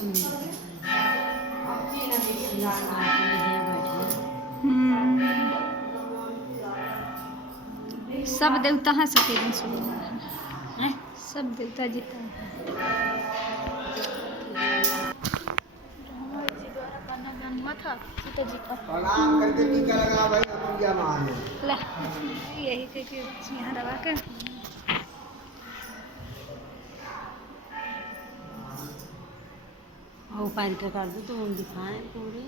सब देवता हैं सती अनसुईया है, सब देवता जीता है। था सीता जी का प्रणाम करके टीका लगा भाई पूजा मान ले यही के यहाँ दबा के और पानी का कर दो तो हम दिखाएं पूरे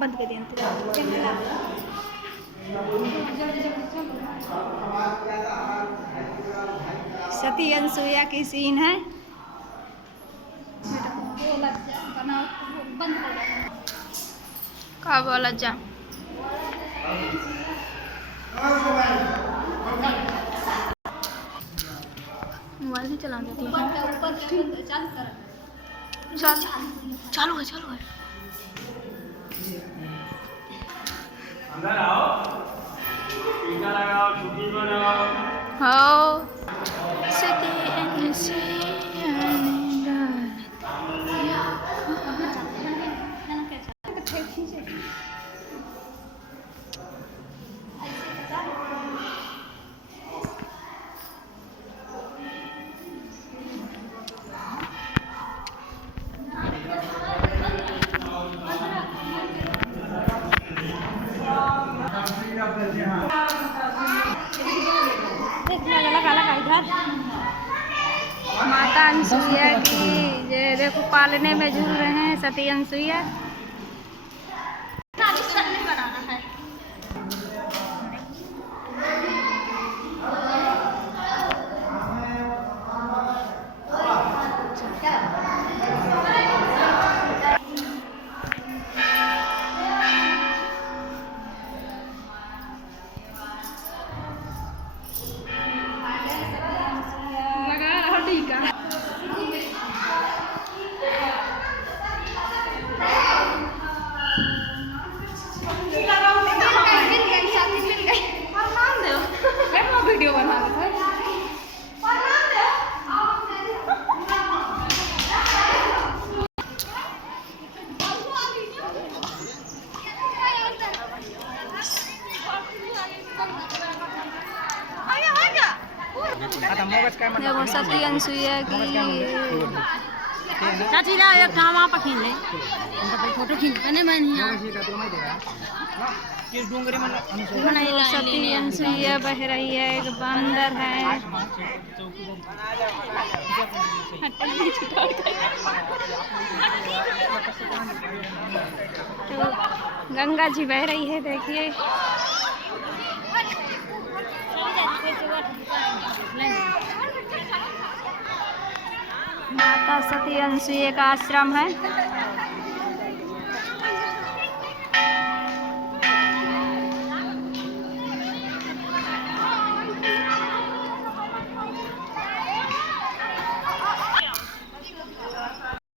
बंद कर दिया। सती अनसुईया की सीन है। का बोला जा मोबाइल ही चला देती है। चालू है चालू है। अंदर आओ, टीका लगाओ, छुट्टी बनाओ। हाँ माता अनसुईया की ये देखो पालने में झूल रहे हैं सती अनसुईया। वीडियो बना देखो सती अनसुईया की चाची ला एक काम आप खींच ले फोटो खींच बने बनिया सती अनसुईया बह रही है। एक बंदर है। तो गंगा जी बह रही है देखिए। माता सती अनसुईया का आश्रम है।